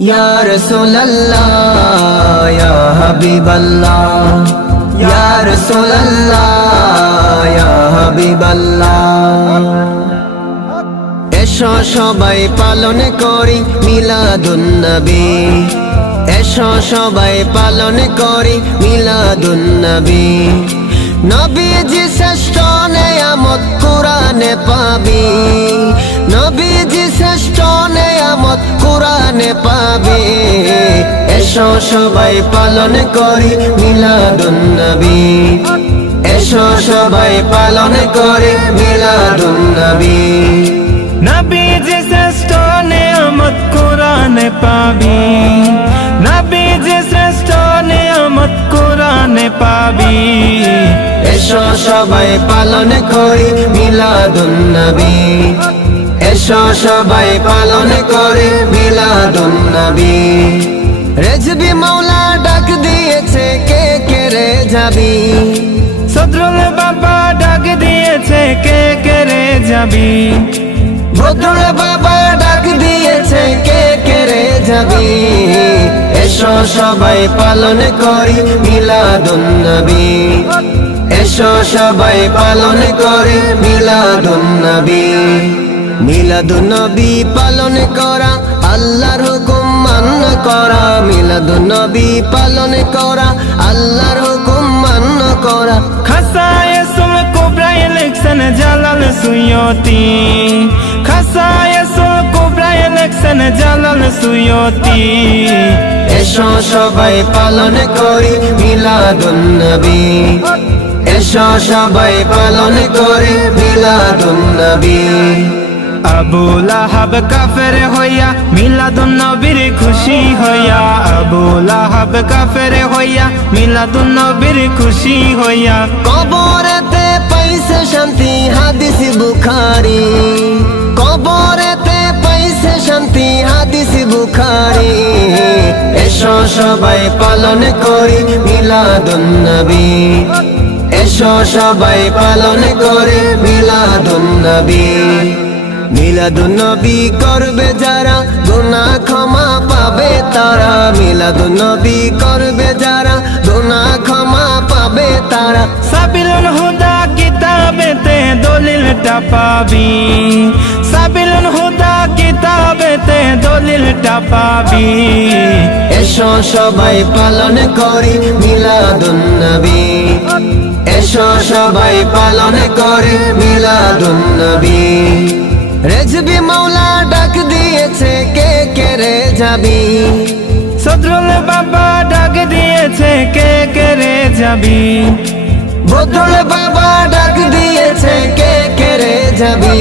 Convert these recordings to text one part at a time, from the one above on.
ইয়া রাসূলুল্লাহ, ইয়া হাবিবাল্লাহ, ইয়া রাসূলুল্লাহ, ইয়া হাবিবাল্লাহ। এসো সবাই পালন করি মিলাদুন নবী। এসো সবাই পালন করি মিলাদুন নবী। নবীজি শ্রেষ্ঠ নেয়ামত কোরআনে পাবি। নবীজি শ্রেষ্ঠ পাবি এসো সবাই পালন করি মিলাদুন নবী এসো সবাই পালন করি মিলাদুন নবী নবীজি শ্রেষ্ঠ নিয়ামত কোরআনে পাবি। নবী যে শ্রেষ্ঠ নিয়ামত কোরআনে পাবি। এসো সবাই পালন করি মিলাদুন নবী সবাই পালন করি মিলাদুন নবী। রেজবি মাওলা ডাক দিয়েছে কে কে রে যাবি। সদরুল বাবা ডাক দিয়েছে কে কে রে যাবি। বদরুল বাবা ডাক দিয়েছে কে কে রে যাবি। এসো সবাই পালন করি মিলাদুন নবী। এসো সবাই পালন করি মিলাদুন নবী। মিলাদুন নবী পালন করা আল্লাহর হুকুম মান্য করা। মিলাদুন নবী পালন করা আল্লাহর হুকুম মান্য করা। খাসায় সুল কোবরা ইলেকশন জালাল সুয়তি। খাসায় সুল কোবরা ইলেকশন জালাল সুয়তি। এসো সবাই পালন করি মিলাদুন নবী। এসো সবাই পালন করি মিলাদুন নবী। আবু লাহাব কাফের হইয়া, মিলাদুন নবীর খুশি হইয়া। আবু লাহাব কাফের হইয়া, মিলাদুন নবীর খুশি হইয়া। কবরেতে পাইছে শান্তি, হাদিস বুখারি। কবরেতে পাইছে শান্তি, হাদিস বুখারি। এসো সবাই পালন করি মিলাদুন নবী। এসো সবাই পালন করি মিলাদুন নবী। মিলাদুন নবী করবে যারা গুনাহ ক্ষমা পাবে তারা। মিলাদুন নবী করবে যারা গুনাহ ক্ষমা পাবে তারা। সাবিলুল হুদা কিতাবেতে দলিলটা পাবি। সাবিলুল হুদা কিতাবেতে দলিলটা পাবি। এসো সবাই পালন করি মিলাদুন নবী এসো সবাই পালন করি মিলাদুন নবী রেজবি মাওলা ডাক দিয়েছে কে কে রে যাবি? সদরুল বাবা ডাক দিয়েছে কে কে রে যাবি? বদল বাবা ডাক দিয়েছে কে কে রে যাবি?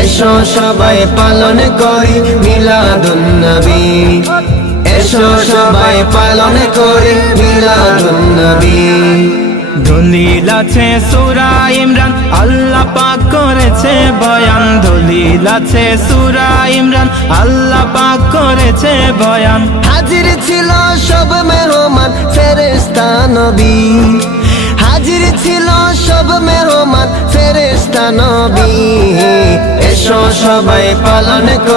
এসো সবাই পালন করি মিলাদুন নবী এসো সবাই পালন করি মিলাদুন নবী দলিল আছে সুরা ইমরান, আল্লাহ পাক করেছে বয়ান। দলিল আছে সুরা ইমরান, আল্লাহ পাক করেছে বয়ান। হাজির ছিল সব মেহমান ফেরেস্তা নবী। হাজির ছিল সব মেহমান ফেরেস্তা নবী। এসো সবাই পালন করি।